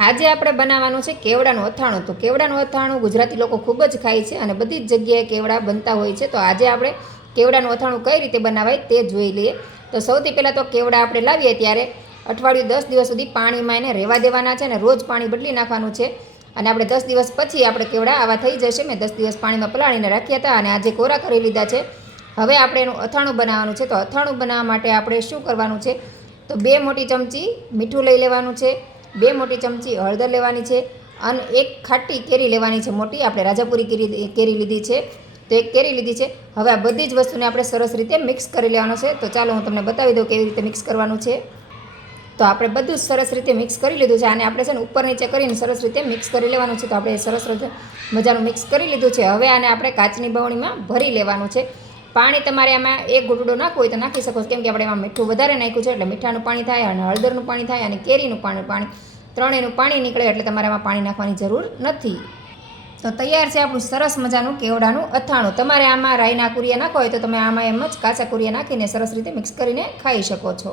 આજે આપણે બનાવવાનું છે કેવડાનું અથાણું. તો કેવડાનું અથાણું ગુજરાતી લોકો ખૂબ જ ખાય છે અને બધી જ જગ્યાએ કેવડા બનતા હોય છે. તો આજે આપણે કેવડાનું અથાણું કઈ રીતે બનાવાય તે જોઈ લઈએ. તો સૌથી પહેલાં તો કેવડા આપણે લાવીએ ત્યારે અઠવાડિયું દસ દિવસ સુધી પાણીમાં એને રહેવા દેવાના છે અને રોજ પાણી બદલી નાખવાનું છે. અને આપણે દસ દિવસ પછી આપણે કેવડા આવા થઈ જશે. મેં દસ દિવસ પાણીમાં પલાળીને રાખ્યા હતા અને આજે કોરા કરી લીધા છે. હવે આપણે એનું અથાણું બનાવવાનું છે. તો અથાણું બનાવવા માટે આપણે શું કરવાનું છે? તો બે મોટી ચમચી મીઠું લઈ લેવાનું છે. બે મોટી ચમચી હળદર લેવાની છે અને એક ખાટી કેરી લેવાની છે. મોટી આપણે રાજાપુરી કેરી કેરી લીધી છે. તો એક કેરી લીધી છે. હવે આ બધી જ વસ્તુને આપણે સરસ રીતે મિક્સ કરી લેવાનું છે. તો ચાલો હું તમને બતાવી દઉં કેવી રીતે મિક્સ કરવાનું છે. તો આપણે બધું જ સરસ રીતે મિક્સ કરી લીધું છે. અને આપણે છે ને ઉપર નીચે કરીને સરસ રીતે મિક્સ કરી લેવાનું છે. તો આપણે સરસ રીતે મજાનું મિક્સ કરી લીધું છે. હવે આને આપણે કાચની બવણીમાં ભરી લેવાનું છે. પાણી તમારે આમાં એક ઘૂંટડો નાખવું હોય તો નાખી શકો છો. કેમ કે આપણે એમાં મીઠું વધારે નાખ્યું છે એટલે મીઠાનું પાણી થાય અને હળદરનું પાણી થાય અને કેરીનું પાણી પાણી, ત્રણેયનું પાણી નીકળે એટલે તમારે આમાં પાણી નાખવાની જરૂર નથી. તો તૈયાર છે આપણું સરસ મજાનું કેવડાનું અથાણું. તમારે આમાં રાઈના કુરિયા નાખો હોય તો તમે આમાં એમ જ કાચા કુરિયા નાખીને સરસ રીતે મિક્સ કરીને ખાઈ શકો છો.